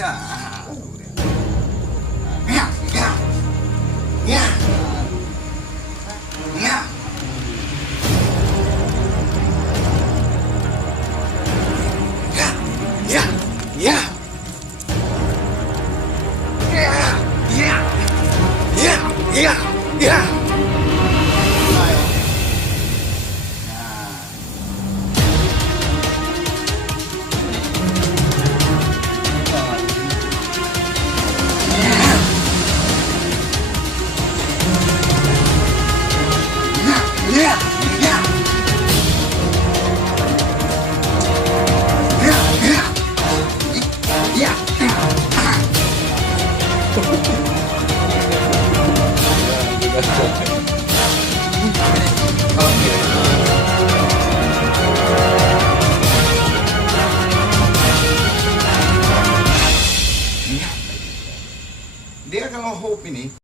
bisa. Ya, ya, ya, ya. Ya, ya, ya, ya, ya, ya. Ya, ya, ya, ya. Dia kalau hope ini